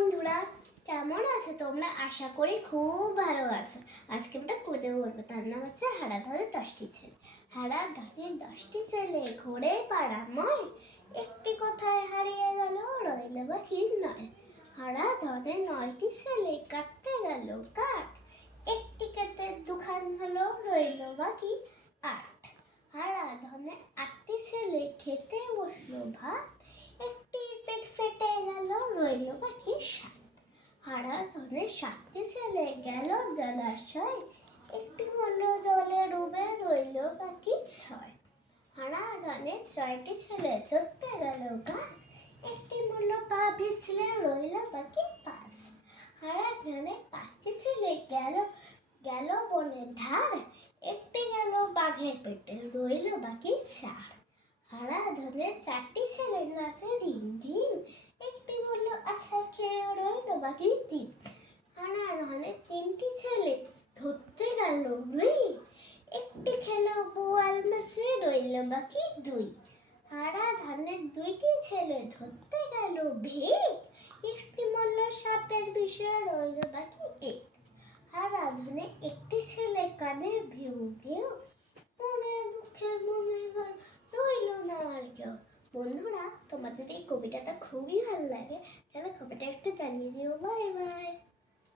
বন্ধুরা, কেমন আছো তোমরা? আশা করি খুব ভালো আছো। আজকে একটা কবিতা বলবো, তার নাম হচ্ছে হারাধনের 10টি ছেলে। হারাধনের 10টি ছেলে ঘোরে পাড়াময়, একটি কথায় হারিয়ে গেল, রইল বাকি নয়। হারাধনের 9টি ছেলে কাটতে গেল কাঠ, একটি কেটে দুখান হলো, রইল বাকি 8। হারাধনের 8টি ছেলে খেতে বসলো ভাত, একটি পেট ফেটে গেল, রইল বাকি 7। হারাধনের 7টি ছেলে গেল জলাশয়, একটি মরল জলে ডুবে, রইল বাকি 6। হারাধনের 6টি ছেলে চড়তে গেল গাছ, একটি মরল পা পিছলে, রইল বাকি 5। হারাধনের 5টি ছেলে গেল গেল বনের ধার, একটি গেল বাঘের পেটে, রইল বাকি 4। হারাধনের 4টি ছেলে নাচে দিন দিন, একটি বলল আছাড় খেয়ে, রইল বাকি 3। হারাধনের 3টি ছেলে ধরতে গেল রুই, একটি খেলো বোয়াল মাছে, রইল বাকি 2। হারাধনের 2টি ছেলে ধরতে গেল ভেক, একটি মরল সাপের বিষে, রইল বাকি 1। হারাধনের 1টি ছেলে কাঁদে ভেউ ভেউ, মনে দুঃখে মনে গেল, রইল না আর কেউ। বন্ধুরা, তোমার যদি এই কবিতাটা খুবই ভালো লাগে তাহলে কবিতা একটু জানিয়ে দিও। Bye bye.